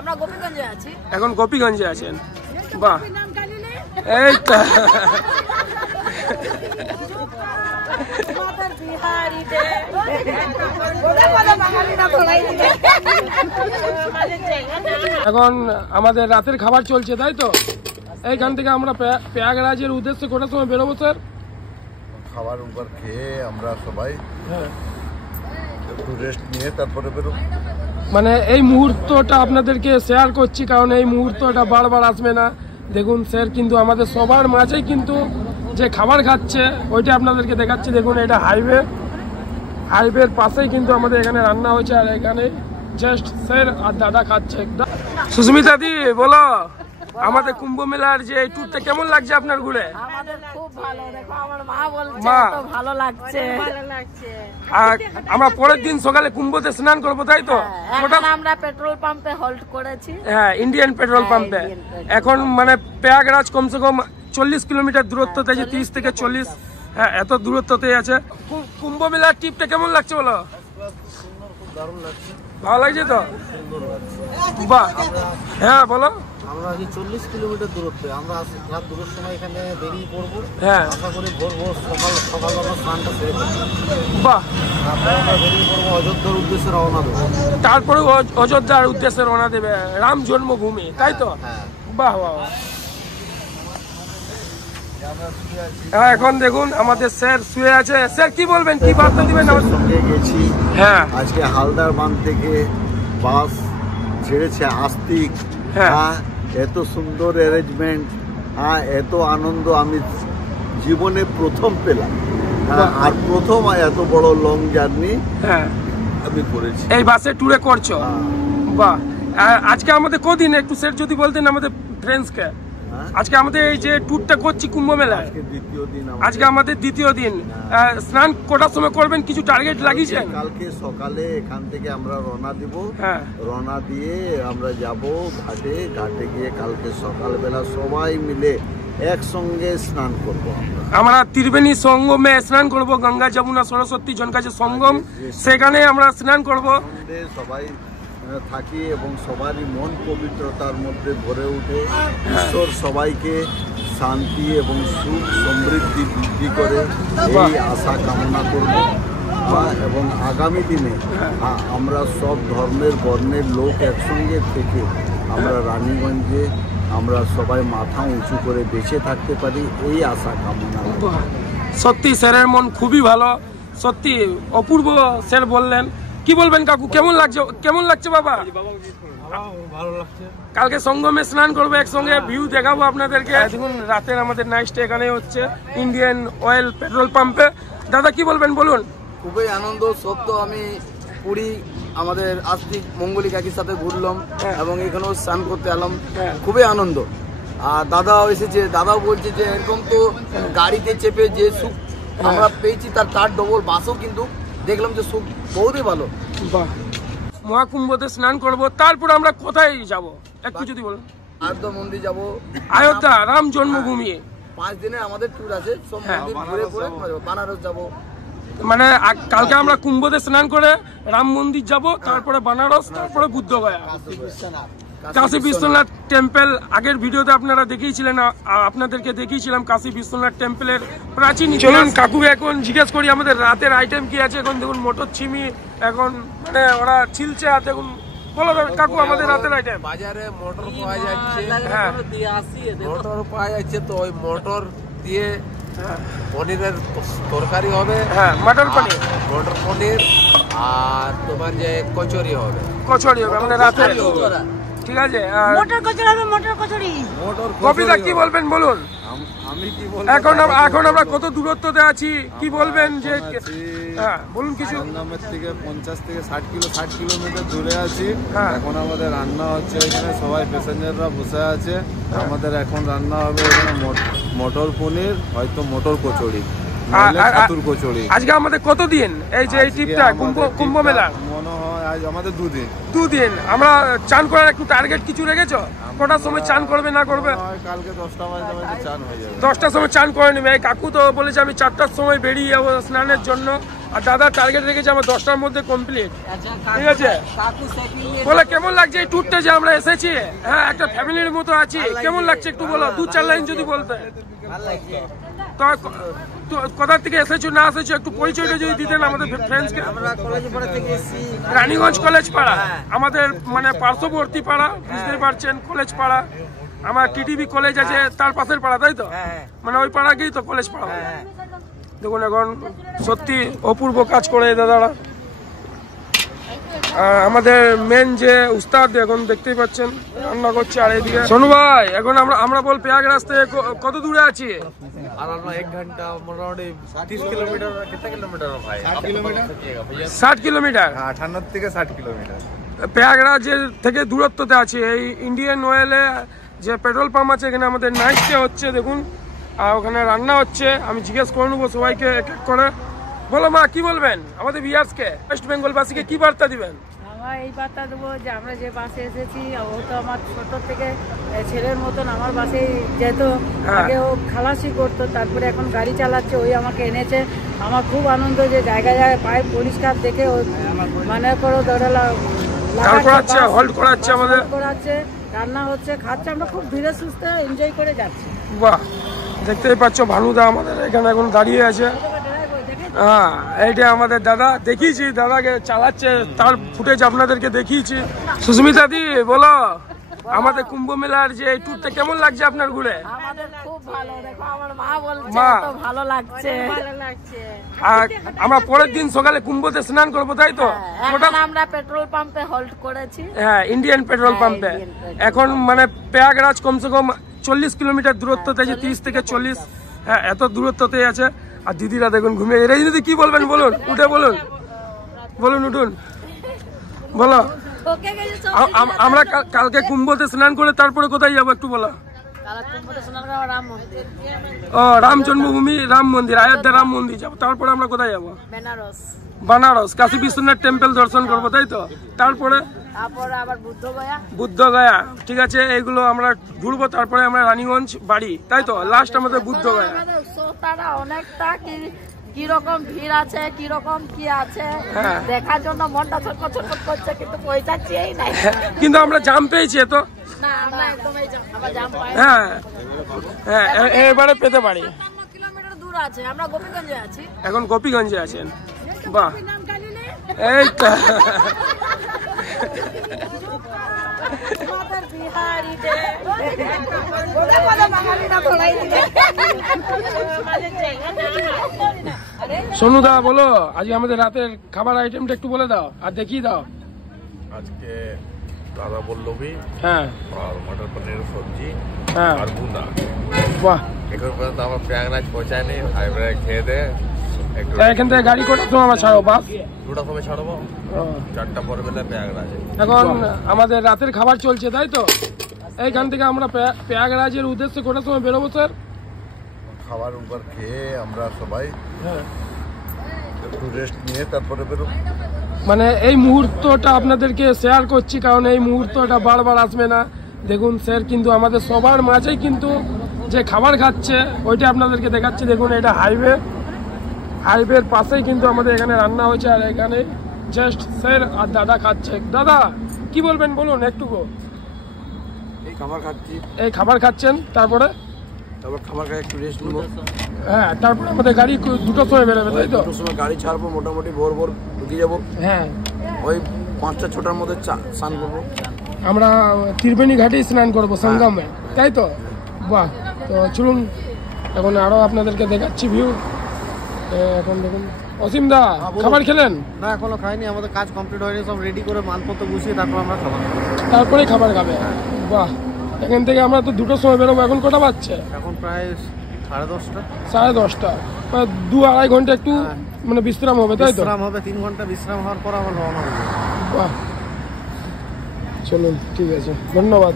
আমরা গোপীগঞ্জে আছি। এখন গোপীগঞ্জে আছেন? বাহ, এই তো এখন আমাদের রাতের খাবার চলছে, তাই তো? এইখান থেকে আমরা প্রয়াগরাজের উদ্দেশ্যে কটার সময় বেরোবো স্যার? খাবার উপর খেয়ে আমরা সবাই একটু রেস্ট নিয়ে তারপরে বেরোবো। মানে এই মুহূর্তটা আপনাদেরকে শেয়ার করছি, কারণ এই মুহূর্তটা বারবার আসবে না। দেখুন স্যার কিন্তু আমাদের সবার মাঝেই কিন্তু যে খাবার খাচ্ছে ওইটা আপনাদেরকে দেখাচ্ছি। দেখুন এটা হাইওয়ের পাশেই কিন্তু আমাদের এখানে রান্না হয়েছে, আর এখানে জাস্ট স্যার আর দাদা খাচ্ছে একদম। সুস্মিতা দি বলো, আমাদের কুম্ভ মেলার যে এই ট্যুরটা কেমন লাগছে আপনার ঘুরে? আমাদের খুব ভালো। দেখো আমার মা বলছে মা তো ভালো লাগছে। আর আমরা পরের দিন সকালে কুম্ভতে স্নান করবো, তাই তো? এখন আমরা পেট্রোল পাম্পে হল্ট করেছি। হ্যাঁ, ইন্ডিয়ান পেট্রোল পাম্পে। এখন মানে প্রয়াগরাজ কমসে কম 40 কিলোমিটার দূরত্বতে আছে, 30 থেকে 40। হ্যাঁ, এত দূরত্বতে আছে। কুম্ভ মেলার ট্রিপটা কেমন লাগছে বলো? ভালো লাগছে তো? বাহ, হ্যাঁ বলো। আমরা আজ 40 কিলোমিটার দূরত্বে, আমরা রাত 2টার সময় এখানে বেরিয়ে পড়বো। হ্যাঁ, আশা করি ভোর সকালবেলা স্নানটা সেরে ফেলবো। বাহ, তারপরে আমরা বেরিয়ে পড়বো অযোধ্যার উদ্দেশ্যে রওনা দেবো। তারপরে অযোধ্যার উদ্দেশ্যে রওনা দেবে, রাম জন্মভূমি, তাই তো? বাহ বাহ। হ্যাঁ, এখন দেখুন আমাদের স্যার শুয়ে আছে। স্যার কি বলবেন, কি বার্তা দিবেন? সঙ্গে গেছি। হ্যাঁ, আজকে হালদার বাঁধ থেকে বাস ছেড়েছে আস্তিক। হ্যাঁ, এত সুন্দর অ্যারেঞ্জমেন্ট, এত আনন্দ আমি জীবনে প্রথম পেলাম। আর প্রথম এত বড় লং জার্নি হ্যাঁ আমি করেছি। এই বাসে ট্যুরে করছো? বাহ। আজকে আমাদের কদিন একটু স্যার যদি বলতেন আমাদের ফ্রেন্ডসকে। আজকে আমাদের এই যে ট্যুরটা করছি কুম্ভ মেলায়, আজকে আমাদের দ্বিতীয় দিন। স্নান কটার সময় করবেন, কিছু টার্গেট লাগিয়েছেন? কালকে সকালে এখান থেকে আমরা রওনা দিব। হ্যাঁ, রওনা দিয়ে আমরা যাব ঘাটে গিয়ে কালকে সকালবেলা সবাই মিলে একসঙ্গে স্নান করব। আমরা ত্রিবেণী সঙ্গমে স্নান করব, গঙ্গা যমুনা সরস্বতী জনকাজে সঙ্গম, সেখানে আমরা স্নান করব। সবাই থাকি এবং সবারই মন পবিত্রতার মধ্যে ভরে উঠে ঈশ্বর সবাইকে শান্তি এবং সুখ সমৃদ্ধি বৃদ্ধি করে এই আশা কামনা করব। এবং আগামী দিনে আমরা সব ধর্মের বর্ণের লোক একসঙ্গে থেকে আমরা রানীগঞ্জে আমরা সবাই মাথা উঁচু করে বেঁচে থাকতে পারি, এই আশা কামনা। সত্যি স্যারের মন খুবই ভালো, সত্যি অপূর্ব স্যার বললেন। কি বলবেন কাকু, কেমন লাগছে বাবা? ভালো লাগছে। কালকে সঙ্গমে স্নান করবো একসঙ্গে, ভিউ দেখাবো আপনাদেরকে। দেখুন রাতের আমাদের নাইটটা এখানে হচ্ছে ইন্ডিয়ান অয়েল পেট্রোল পাম্পে। দাদা কি বলবেন বলুন? খুবই আনন্দ। সত্য আমি পুরী আমাদের আস্তিক মঙ্গলী কাকির সাথে ঘুরলাম এবং এখানেও স্নান করতে এলাম, খুবই আনন্দ। আর দাদাও এসেছে, দাদাও বলছে যে এরকম তো গাড়িতে চেপে যে সুখ আমরা পেয়েছি তার ডবল বাসও কিন্তু দেখলাম যে সুখ বহুতই ভালো। বাহ, মহাকুম্ভতে স্নান করব, তারপর আমরা কোথায় যাব একটু যদি বলুন? অযোধ্যা মন্দির যাব, অযোধ্যা রাম জন্মভূমি। 5 দিনের আমাদের ট্যুর আছে, সব মন্দির ঘুরে পড়ে বানারস যাব। মানে কালকে আমরা কুম্ভতে স্নান করে রাম মন্দির যাব, তারপরে বানারস, তারপরে বুদ্ধগয়া, কাশী বিশ্বনাথ টেম্পল। আগের ভিডিওতে আপনারা দেখিয়েছিলেন, আপনাদেরকে দেখিয়েছিলাম কাশী বিশ্বনাথ টেম্পলের প্রাচীন। চলুন কাকু এখন জিজ্ঞেস করি আমাদের রাতের আইটেম কি আছে। এখন দেখুন মটর ছিমি এখন মানে ওরা ছিলছে। আর দেখুন বলো কাকু আমাদের রাতের আইটেম। বাজারে মটর পাওয়া যাচ্ছে, হ্যাঁ মটর পাওয়া যাচ্ছে, তো ওই মটর দিয়ে পনিরের তরকারি হবে। হ্যাঁ, মটর পনির, মটর পনির আর তোমার যে কচুরি হবে। কচুরি হবে আমাদের রাতে, ঠিক আছে? মটর কচুরি হবে, মটর কচুরি। কবিতা কি বলবেন বলুন? আমি কি বলবো, এখন আমরা কত দূরত্বতে আছি, কি বলবেন? যে হ্যাঁ বলুন কিছু। নামের থেকে 50 থেকে 60 কিলোমিটার দূরে আছি। এখন আমাদের রান্না হচ্ছে এখানে, সবাই প্যাসেঞ্জাররা বসে আছে। আমাদের এখন রান্না হবে এখানে মটর পনির, হয়তো মটর কচুরি, ছাতুর কচুরি। আজকে আমাদের কত দিন এই যে এই ট্রিপটা কুম্ভ মেলা? মনে হয় আজ আজ আমাদের দুদিন। দুদিন। আমরা চান করার একটু টার্গেট কিছু রেখেছো? কটার সময় চান করবে না করবে? কালকে 10টা বাজে চান হয়ে যাবে। 10টার সময় চান করে নেবে। কাকু তো বলেছে আমি 4টার সময় বেরিয়ে যাবো স্নানের জন্য, আর দাদা টার্গেট রেখেছে আমার 10টার মধ্যে কমপ্লিট। ঠিক আছে, বলে কেমন লাগছে এই ট্যুরটা যে আমরা এসেছি? হ্যাঁ, একটা ফ্যামিলির মতো আছি। কেমন লাগছে একটু বলো, 2-4 লাইন যদি বলতে। তো কোথা থেকে এসেছো না এসেছো একটু পরিচয়টা যদি দিতেন আমাদের ফ্রেন্ডসকে। আমরা কলেজ পাড়া থেকে এসেছি। রানীগঞ্জ কলেজ পাড়া আমাদের মানে পার্শ্ববর্তী পাড়া, বুঝতেই পারছেন। কলেজ পাড়া আমার টিটিবি কলেজ আছে তার পাশের পাড়া, তাই তো? মানে ওই পাড়াকেই তো কলেজ পাড়া। দেখুন এখন সত্যি অপূর্ব কাজ করে দাদারা। আমাদের মেন যে উস্তাদ এখন দেখতেই পাচ্ছেন রান্না করছে। আর এইদিকে সোনু ভাই, এখন আমরা বল প্রয়াগরাজ থেকে কত দূরে আছি? আর আমরা 1 ঘন্টা মোটামুটি 30 কিলোমিটার। कितना किलोमीटर है भाई? 60 किलोमीटर। 60 কিলোমিটার। 58 থেকে 60 কিলোমিটার প্রয়াগরাজের থেকে দূরত্বতে আছে। এই ইন্ডিয়ান অয়েলে যে পেট্রোল পাম্প আছে এখানে আমাদের নাইট স্টে হচ্ছে দেখুন, আর ওখানে রান্না হচ্ছে। আমি জিজ্ঞেস করে নেবো সবাইকে এক এক করে। বলো মা, কি বলবেন আমাদের ভিউয়ার্সকে, ওয়েস্ট বেঙ্গলবাসীকে কি বার্তা দিবেন? আমরা এই বার্তা দেবো যে আমরা যে বাসে এসেছি ও তো আমার ছোট থেকে ছেলের মতন আমার বাসে যেত। আগে ও খালাসি করতো, তারপরে এখন গাড়ি চালাচ্ছে, ওই আমাকে এনেছে। আমার খুব আনন্দ যে জায়গায় জায়গায় পায়ে পরিষ্কার দেখে ও মানে করো করাচ্ছে, হোল্ড করাচ্ছে, আমাদের করাচ্ছে, রান্না হচ্ছে, খাচ্ছে। আমরা খুব ধীরে সুস্থে এনজয় করে যাচ্ছি। বাহ, দেখতেই পাচ্ছ ভানুদা আমাদের এখানে এখন দাঁড়িয়ে আছে। হ্যাঁ, এইটা আমাদের দাদা। দেখিয়েছি দাদাকে চালাচ্ছে, তার ফুটেজ আপনাদেরকে দেখিয়েছি। সুস্মিতা দি বলো, আমাদের কুম্ভ মেলার যে এই ট্যুরটা কেমন লাগছে আপনার ঘুরে? আমাদের খুব ভালো। দেখো আমার মা বলছে মা। তো ভালো লাগছে। আর আমরা পরের দিন সকালে কুম্ভতে স্নান করবো, তাই তো? এখন আমরা পেট্রোল পাম্পে হোল্ড করেছি। হ্যাঁ, ইন্ডিয়ান পেট্রোল পাম্পে। এখন মানে প্রয়াগরাজ কমসে কম 40 কিলোমিটার দূরত্বতে আছে, 30 থেকে 40। হ্যাঁ, এত দূরত্বতে আছে। আর দিদিরা দেখুন ঘুমিয়ে। এরা যদি কি বলবেন বলুন, উঠে বলুন, বলুন উঠুন, বলো। আমরা কালকে কুম্ভতে স্নান করে তারপরে কোথায় যাবো একটু বলো। ও, রাম জন্মভূমি, রাম মন্দির, অযোধ্যা রাম মন্দির যাবো। তারপরে আমরা কোথায় যাবো? বেনারস, কাশী বিশ্বনাথ টেম্পল দর্শন করবো, তাই তো? তারপরে আবার বুদ্ধগয়া। ঠিক আছে, এইগুলো আমরা ঘুরবো। তারপরে আমরা রানীগঞ্জ বাড়ি, তাই তো? লাস্ট আমাদের বুদ্ধগয়া। শ্রোতারা অনেকটা কিরকম ভিড় আছে, কিরকম কি আছে দেখার জন্য মনটা ছটফট ছটফট করছে, কিন্তু পয়সা চেয়েই নাই। কিন্তু আমরা জাম পেয়েছি তো। না, আমরা একদমই জাম পাই। হ্যাঁ হ্যাঁ, এবারে পেতে পারি। কিলোমিটার দূর আছে, আমরা গোপীগঞ্জে আছি। এখন গোপীগঞ্জে আছেন? বাহ, এই তো। সোনুদা বলো, আজকে আমাদের রাতের খাবার আইটেমটা একটু বলে দাও আর দেখিয়ে দাও। আজকে দাদা বল্লভী, হ্যাঁ, আর মটর পনির সবজি, হ্যাঁ, আর বুনা। বাহ, এখন পর্যন্ত আমার প্রয়াগরাজ পৌঁছায়নি। হাইওয়ে খেয়ে দে একটু। এখান থেকে গাড়ি কটার সময় আমরা ছাড়বো? বাস 2টার সময় ছাড়বো, 4টা পরে বেলা প্রয়াগরাজ। এখন আমাদের রাতের খাবার চলছে, তাই তো? এইখান থেকে আমরা প্রয়াগরাজের উদ্দেশ্যে কটার সময় বেরোবো স্যার? খাবার উপর খেয়ে আমরা সবাই একটু রেস্ট নিয়ে তারপরে বেরোবো। মানে এই মুহূর্তটা আপনাদেরকে শেয়ার করছি, কারণ এই মুহূর্তটা বারবার আসবে না। দেখুন স্যার কিন্তু আমাদের সবার মাঝেই কিন্তু যে খাবার খাচ্ছে ওইটা আপনাদেরকে দেখাচ্ছি। দেখুন এটা হাইওয়ের পাশেই কিন্তু আমাদের এখানে রান্না হয়েছে, আর এখানে জাস্ট স্যার আর দাদা খাচ্ছে। দাদা কি বলবেন বলুন একটুকু। এই খাবার খাচ্ছি, এই খাবার খাচ্ছেন, তারপরে খাবার খাই একটু রেস্ট নেবো। হ্যাঁ, তারপরে আমাদের গাড়ি 2টার সময় বেরোবে, তাই তো? 2টার সময় গাড়ি ছাড়বো, মোটামুটি ভোর ঢুকে যাবো। হ্যাঁ, ওই 5টা-6টার মধ্যে স্নান করবো। আমরা ত্রিবেণী ঘাটেই স্নান করবো সঙ্গমে, তাই তো? বাহ, তো চলুন এখন আরো আপনাদেরকে দেখাচ্ছি ভিউ। এখন দেখুন অসীম দা, খাবার খেলেন? না, এখনো খাইনি, আমাদের কাজ কমপ্লিট হয়নি। সব রেডি করে মালপত্র গুছিয়ে তারপর আমরা খাবার খাবো। তারপরেই খাবার খাবে? বাহ, এখান থেকে আমরা তো 2টার সময় বেরোবো। এখন কটা বাজছে? এখন প্রায় 10:30। 10:30। 2-2.5 ঘন্টা একটু মানে বিশ্রাম হবে, তাই তো? বিশ্রাম হবে, 3 ঘন্টা বিশ্রাম হওয়ার পর আবার রওনা হবে। বাহ, চলুন ঠিক আছে, ধন্যবাদ।